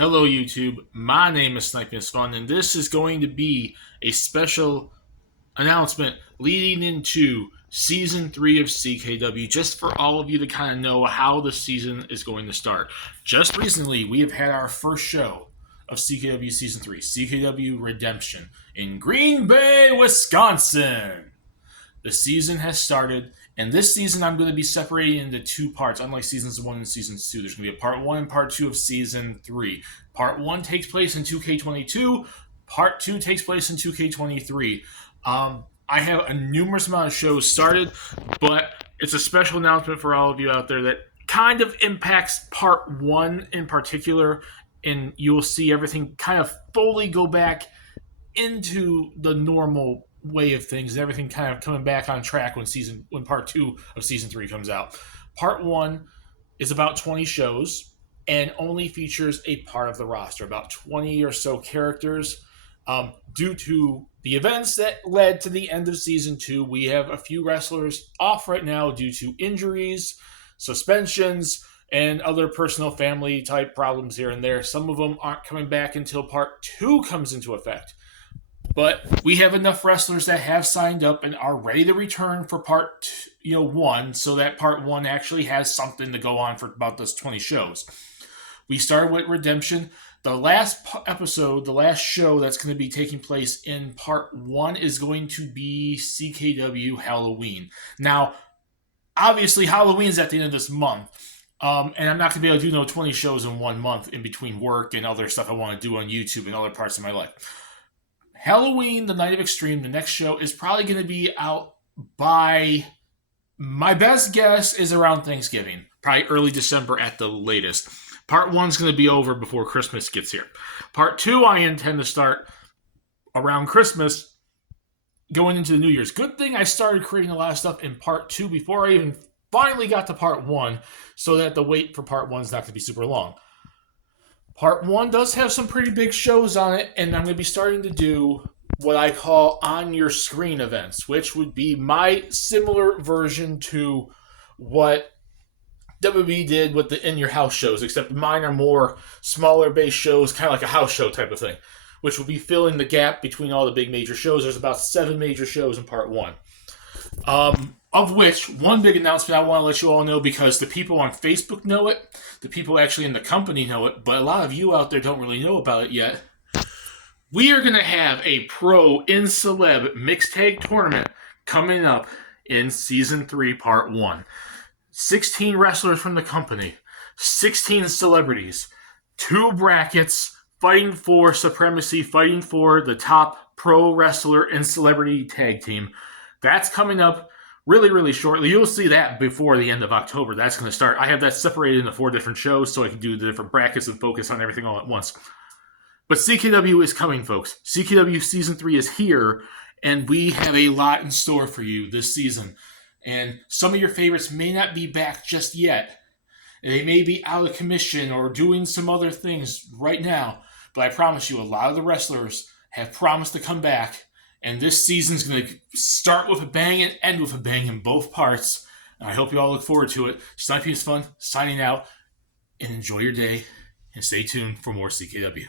Hello, YouTube. My name is Sniping is Fun, and this is going to be a special announcement leading into Season 3 of CKW, just for all of you to kind of know how the season is going to start. Just recently, we have had our first show of CKW Season 3, CKW Redemption, in Green Bay, Wisconsin. The season has started, and this season I'm going to be separating into two parts, unlike Seasons 1 and Seasons 2. There's going to be a Part 1 and Part 2 of Season 3. Part 1 takes place in 2K22. Part 2 takes place in 2K23. I have a numerous amount of shows started, but it's a special announcement for all of you out there that kind of impacts Part 1 in particular, and you will see everything kind of fully go back into the normal way of things, and everything kind of coming back on track when Part 2 of Season 3 comes out. Part 1 is about 20 shows and only features a part of the roster, about 20 or so characters. Due to the events that led to the end of Season 2, we have a few wrestlers off right now due to injuries, suspensions, and other personal family type problems here and there. Some of them aren't coming back until Part 2 comes into effect. But we have enough wrestlers that have signed up and are ready to return for Part 1, so that Part 1 actually has something to go on for about those 20 shows. We started with Redemption. The last episode, the last show that's going to be taking place in Part 1 is going to be CKW Halloween. Now, obviously, Halloween's at the end of this month. And I'm not going to be able to do 20 shows in 1 month in between work and other stuff I want to do on YouTube and other parts of my life. Halloween, the Night of Extreme, the next show, is probably going to be out by, my best guess is around Thanksgiving. Probably early December at the latest. Part 1 is going to be over before Christmas gets here. Part 2, I intend to start around Christmas, going into the New Year's. Good thing I started creating a lot of stuff in Part 2 before I even finally got to Part 1, so that the wait for Part 1 is not going to be super long. Part 1 does have some pretty big shows on it, and I'm going to be starting to do what I call on-your-screen events, which would be my similar version to what WWE did with the in-your-house shows, except mine are more smaller-based shows, kind of like a house show type of thing, which will be filling the gap between all the big major shows. There's about 7 major shows in Part 1. Of which, one big announcement I want to let you all know, because the people on Facebook know it, the people actually in the company know it, but a lot of you out there don't really know about it yet. We are going to have a Pro in Celeb Mixed Tag Tournament coming up in Season 3, Part 1. 16 wrestlers from the company, 16 celebrities, 2 brackets, fighting for supremacy, fighting for the top pro wrestler and celebrity tag team. That's coming up really, really shortly. You'll see that before the end of October. That's going to start. I have that separated into 4 different shows so I can do the different brackets and focus on everything all at once. But CKW is coming, folks. CKW Season 3 is here, and we have a lot in store for you this season. And some of your favorites may not be back just yet. They may be out of commission or doing some other things right now. But I promise you, a lot of the wrestlers have promised to come back. And this season's going to start with a bang and end with a bang in both parts. And I hope you all look forward to it. Sniping is Fun, signing out. And enjoy your day. And stay tuned for more CKW.